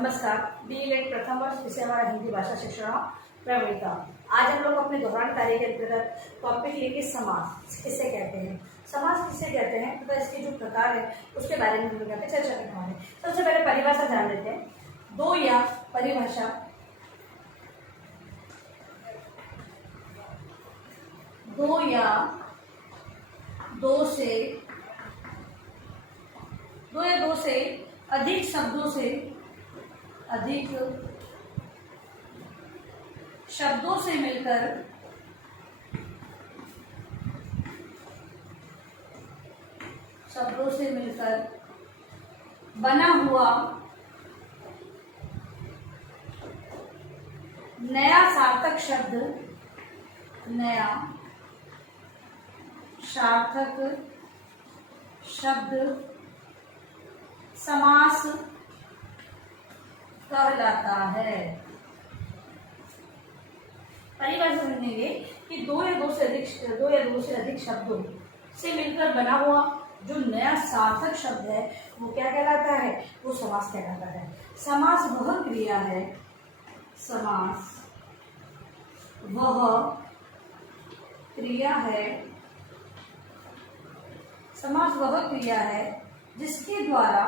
नमस्कार। बीएड प्रथम वर्ष विषय हमारा हिंदी भाषा शिक्षण प्रवणिता। आज हम लोग अपने दोहरान कार्य के अंतर्गत टॉपिक लेके समास किसे कहते हैं, समास किसे कहते हैं तथा इसके जो प्रकार है उसके बारे में हम लोग यहाँ पे चर्चा करने वाले हैं। सबसे पहले परिभाषा जान लेते हैं। दो या परिभाषा दो या दो से अधिक शब्दों से मिलकर बना हुआ नया सार्थक शब्द समास कहलाता है। परिभाषा समझेंगे कि दो या दो से अधिक शब्दों से मिलकर बना हुआ जो नया सार्थक शब्द है वो क्या कहलाता है, वो समास कहलाता है। समास वह क्रिया है जिसके द्वारा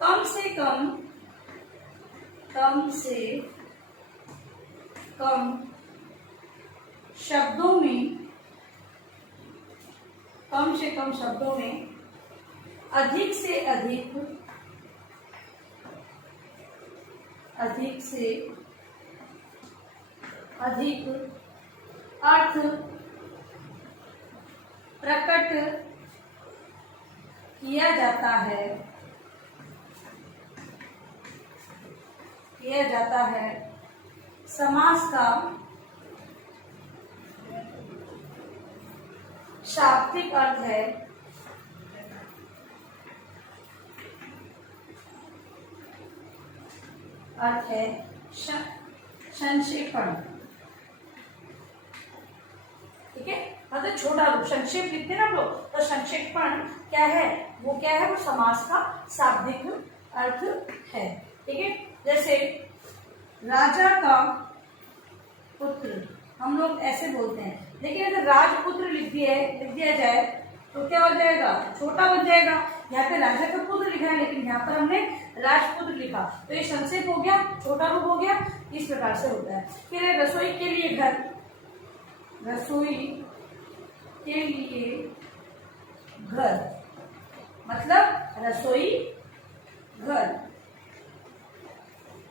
कम से कम शब्दों में अधिक से अधिक अर्थ प्रकट किया जाता है। समास का शाब्दिक अर्थ है संक्षेपण। ठीक है, मतलब छोटा रूप संक्षेप लिखते ना हम लोग, तो संक्षेपण क्या है, वो समास का शाब्दिक अर्थ है। ठीक है, जैसे राजा का पुत्र हम लोग ऐसे बोलते हैं, लेकिन अगर राजपुत्र लिख दिया जाए तो क्या हो जाएगा, छोटा हो जाएगा। यहाँ पे राजा का पुत्र लिखा है लेकिन यहाँ पर हमने राजपुत्र लिखा, तो ये संक्षेप हो गया, छोटा रूप हो गया। इस प्रकार से होता है। फिर रसोई के लिए घर मतलब रसोई घर,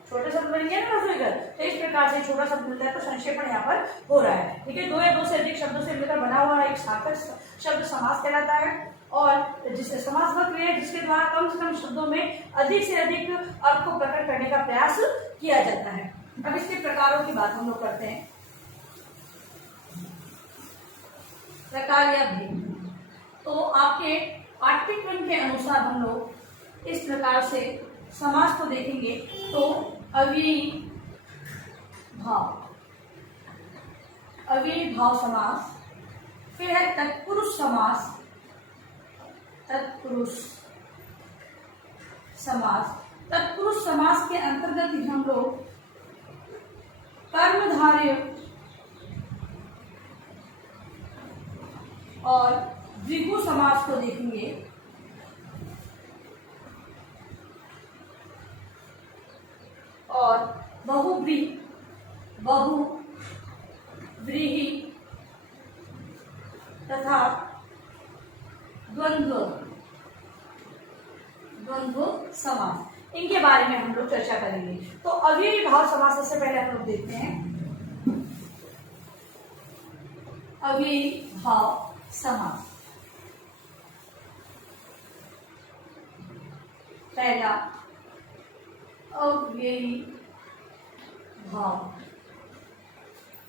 छोटा शब्द बन गया ना रसोई घर। तो इस प्रकार से छोटा शब्द मिलता है तो संक्षेपण यहाँ पर हो रहा है। ठीक है, दो या दो से अधिक शब्दों से मिलकर बना हुआ एक सार्थक शब्द समास कहलाता है। और जिससे समास वह क्रिया है जिसके द्वारा कम से कम शब्दों में अधिक से अधिक अर्थ को प्रकट करने का प्रयास किया जाता है। अब इसके प्रकारों की बात हम लोग करते हैं। प्रकार या भेद, तो आपके पाठ्यक्रम के अनुसार हम लोग इस प्रकार से समास को देखेंगे। तो अव्ययी भाव समास, फिर है तत्पुरुष समास के अंतर्गत ही हम लोग कर्मधारय और द्विगु समास को देखेंगे। और बहुव्रीहि तथा द्वंद्व समास, इनके बारे में हम लोग चर्चा करेंगे। तो अव्ययी भाव समास सबसे पहले हम लोग देखते हैं। अव्ययी भाव समास, पहला अव्ययी भाव।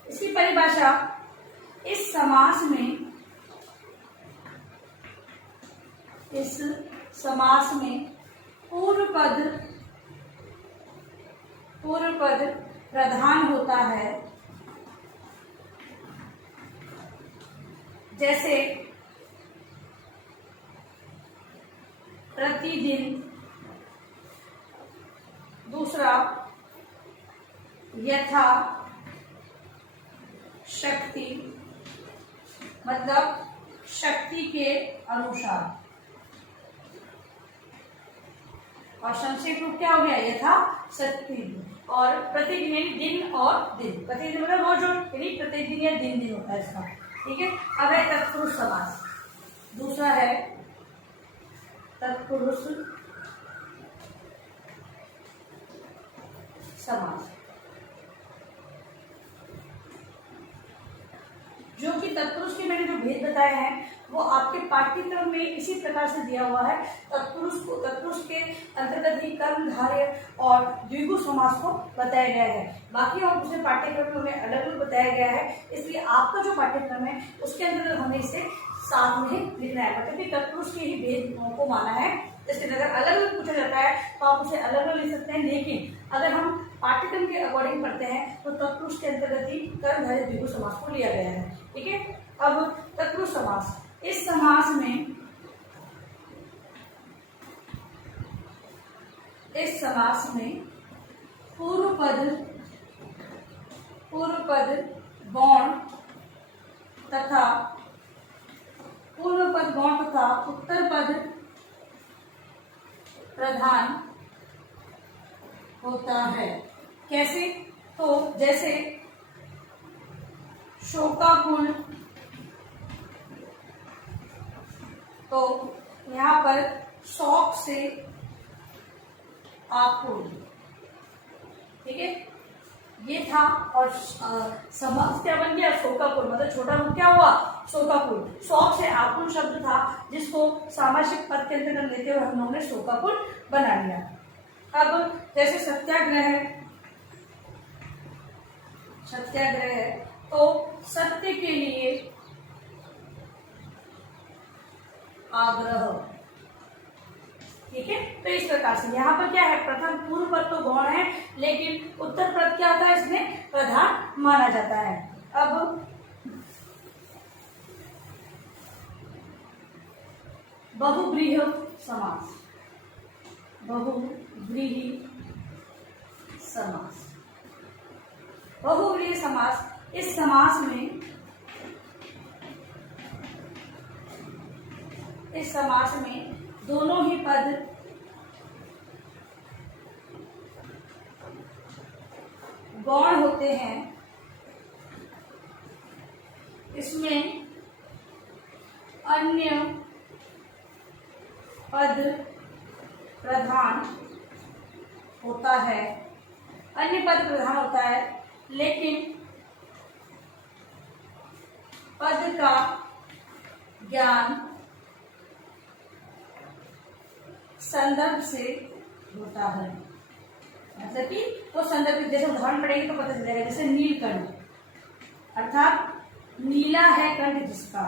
इसकी परिभाषा, इस समास में पूर्व पद प्रधान होता है जैसे प्रतिदिन, दूसरा यथा शक्ति, मतलब शक्ति के अनुसार। और संक्षेप रूप क्या हो गया, यथा शक्ति। और प्रतिदिन, दिन और दिन, प्रतिदिन मतलब रोज रोज, यानी प्रतिदिन या दिन दिन होता है इसका। ठीक है। अब है तत्पुरुष समास, दूसरा है तत्पुरुष समास, जो कि तत्पुरुष के मैंने जो भेद बताए हैं वो आपके पाठ्यक्रम में इसी प्रकार से दिया हुआ है। तत्पुरुष के अंतर्गत ही कर्मधारय और द्विगु समास को बताया गया है। बाकी और दूसरे पाठ्यक्रम में हमें अलग अलग बताया गया है, इसलिए आपका जो पाठ्यक्रम है उसके अंतर्गत हमें इसे साथ में लिखना है, मतलब कि तत्पुरुष के ही भेद को माना है। इसके अगर अलग अलग पूछा जाता है तो आप उसे अलग अलग लिख सकते हैं, लेकिन अगर हम पाठ्यक्रम के अकॉर्डिंग पढ़ते हैं तो तत्पुरुष के अंतर्गत ही कर्मधारय द्विगु समास को लिया गया है। ठीक है। अब तत्पुरुष समास, इस समास में पूर्व पद गौण तथा उत्तर पद प्रधान होता है। कैसे? तो जैसे शोकाकुल, तो यहाँ पर शौक से आकुल। ठीक है, ये था। और समास क्या बन गया, शोकाकुल, मतलब छोटा रूप क्या हुआ, शोकाकुल। शौक से आकुल शब्द था जिसको सामासिक पद के अंतर्गत लेते हुए हम लोगों ने शोकाकुल बना लिया। अब जैसे सत्याग्रह, तो सत्य के लिए आग्रह। ठीक है। तो इस प्रकार से यहाँ पर क्या है, प्रथम पूर्व पद तो गौण है, लेकिन उत्तर पद क्या होता है, इसमें प्रधान माना जाता है। अब बहुव्रीहि समास, बहुव्रीहि समास, इस समास में दोनों ही पद गौण होते हैं। इसमें अन्य पद प्रधान होता है, लेकिन पद का ज्ञान संदर्भ से होता है। मतलब कि वो संदर्भ, जैसे उदाहरण पढ़ेंगे तो पता चलेगा। जैसे नीलकंठ, अर्थात नीला है कंठ जिसका,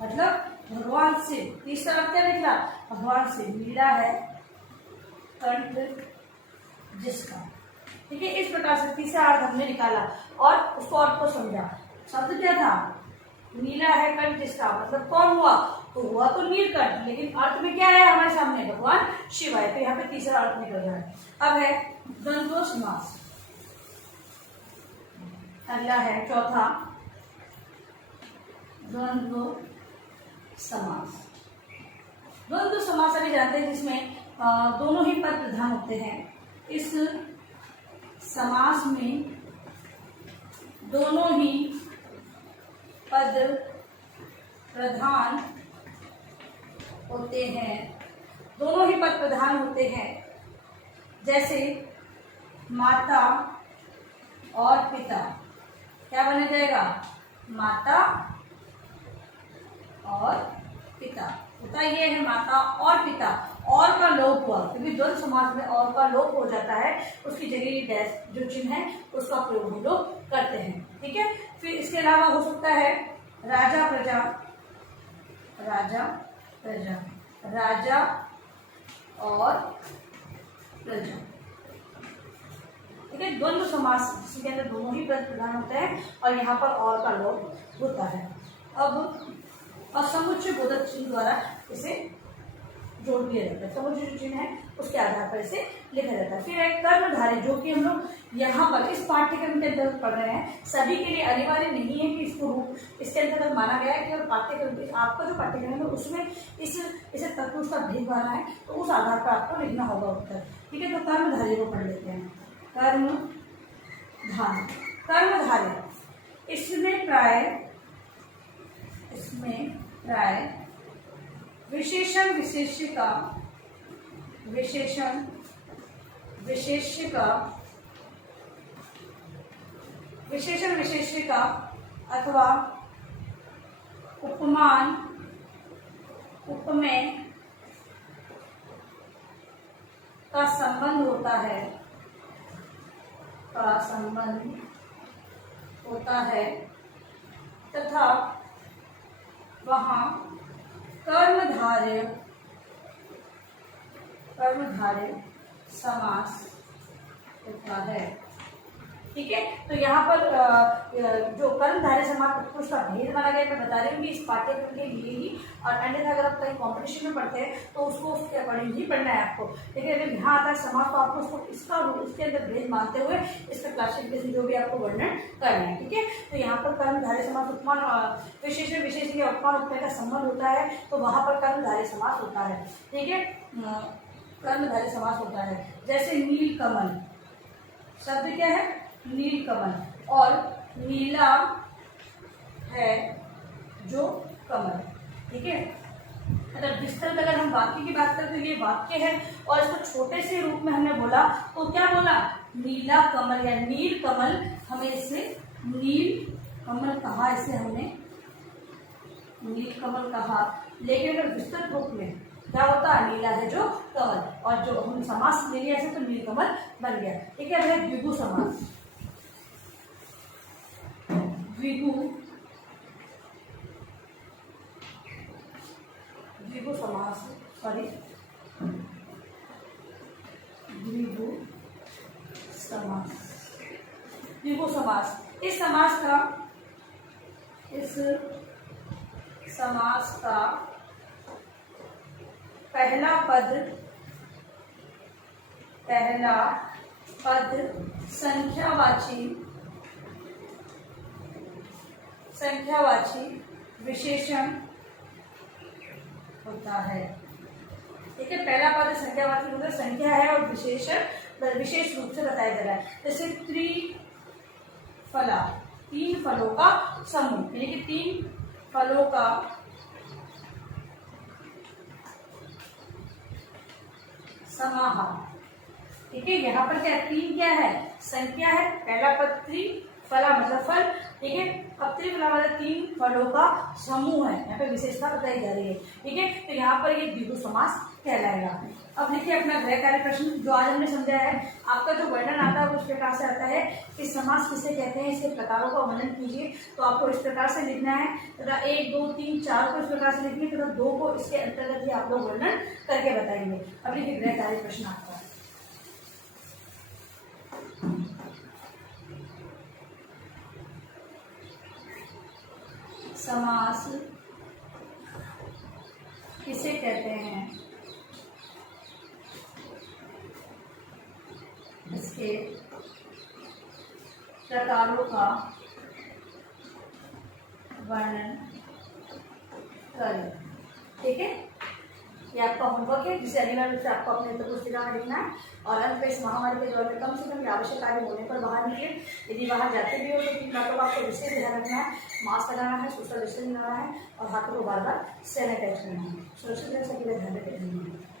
मतलब भगवान से। तीसरा अर्थ क्या निकला, भगवान से, नीला है कंठ जिसका। ठीक है। इस प्रकार से तीसरा अर्थ हमने निकाला और उसको अर्थ को समझा। शब्द क्या था, नीला है कंठ जिसका, मतलब कौन हुआ, तो हुआ तो नीलकंठ, लेकिन अर्थ में क्या है हमारे सामने, भगवान शिव है। तो यहाँ पे तीसरा अर्थ निकल रहा है। अब है द्वंद्व समास, अगला है चौथा द्वंद्व समास। द्वंद्व समास अभी जानते हैं, जिसमें दोनों ही पद प्रधान होते हैं। इस समास में दोनों ही पद प्रधान होते हैं, जैसे माता और पिता। क्या बना जाएगा, माता और पिता। होता ये है माता और पिता, और का लोप हुआ, क्योंकि द्वंद्व समास में और का लोप हो जाता है, उसकी जगह डैश जो चिन्ह है उसका प्रयोग हम लोग करते हैं। ठीक है। फिर इसके अलावा हो सकता है राजा प्रजा, राजा और प्रजा। ठीक है। द्वंद्व समास जिसके अंदर दोनों ही पद प्रधान होते हैं और यहाँ पर और का लोप होता है। अब और समुच्चय बोधक चिन्ह द्वारा इसे जोड़ दिया जाता है। समुच्चय जो चिन्ह है उसके आधार पर इसे लिखा जाता है। फिर एक कर्मधारय, जो कि हम लोग यहाँ पर इस पाठ्यक्रम के अंतर्गत पढ़ रहे हैं, सभी के लिए अनिवार्य नहीं है कि इसको रूप इसके अंतर्गत माना गया है कि और पाठ्यक्रम आपका जो पाठ्यक्रम है उसमें इसे तत्व उसका भेद माना है, तो उस आधार पर आपको लिखना होगा उत्तर। ठीक है, तो कर्मधारय को पढ़ लेते हैं। कर्मधारय इसमें प्राय विशेषण विशेषिका अथवा उपमान उपमेय का संबंध होता है तथा वहाँ कर्मधारय समास होता है। ठीक है, तो यहाँ पर जो कर्मधारय समास उसका भेद माना गया, मैं बता रही हूँ कि इस पाठ्यक्रम के लिए ही, और अन्यथा अगर आप कहीं कॉम्पिटिशन में पढ़ते हैं तो उसको उसके अकॉर्डिंग ही पढ़ना है आपको। लेकिन अगर यहाँ आता है समास तो आपको उसको इसके अंदर भेद मानते हुए इसका क्लासिफिकेशन जो भी आपको वर्णन करना है। ठीक है, तो यहाँ पर कर्मधारय समास उपमान विशेष या उपमान उपमेय का संबंध होता है, तो वहां पर कर्मधारय समास होता है। ठीक है, कर्मधारय समास होता है। जैसे नील कमल, शब्द क्या है? नील कमल, और नीला है जो कमल। ठीक है, अगर विस्तृत अगर हम वाक्य की बात करें तो ये वाक्य है, और इसको छोटे से रूप में हमने बोला तो क्या बोला? नीला कमल या नील कमल। हमें इसे नील कमल कहा, इसे हमने नील कमल कहा। लेकिन अगर विस्तृत रूप में क्या होता है? नीला है जो कमल, और जो हम समास ले लिया ऐसे तो नील कमल बन गया। ठीक है, द्विगु समास। द्विगु समास। इस समास का पहला पद संख्यावाची विशेषण होता है। ठीक है, पहला पद संख्यावाची मतलब संख्या है और विशेषण विशेष रूप से बताया जा रहा है। जैसे त्रिफला, 3 फलों का समूह, यानी कि 3 फलों का समाहार। ठीक है, यहाँ पर क्या 3 क्या है? संख्या है। पहला पद त्रिफला मतलब फल। ठीक है, अब त्रिफला मतलब 3 फलों का समूह है, यहाँ पे विशेषता बताई जा रही है। ठीक है, तो यहाँ पर ये द्विगु समास कहलाएगा। अब देखिए अपना गृह कार्य प्रश्न जो आज हमने समझा है, आपका जो वर्णन आता है वो इस प्रकार से आता है कि समास किसे कहते हैं, इसके प्रकारों का वर्णन कीजिए। तो आपको इस प्रकार से लिखना है तथा 1, 2, 3, 4 को इस प्रकार से लिखिए तथा 2 को इसके अंतर्गत ही आप लोग वर्णन करके बताएंगे। अब देखिए गृह कार्य प्रश्न आपका समास किसे कहते हैं, इसके प्रकारों का वर्णन करें। ठीक है, ये आपका होमवर्क है जिसे अनिवार्य रूप से आपको अपने पुस्तिका में लिखना है। और अंत में इस महामारी के दौर में कम से कम आवश्यक कार्य होने पर बाहर निकले। यदि बाहर जाते भी हो तो 3 बातों का आपको विशेष ध्यान रखना है। मास्क लगाना है, सोशल डिस्टेंस लगाना है और हाथों को बार बार सैनिटाइज करना है। सुरक्षित रह सके ध्यान रखें।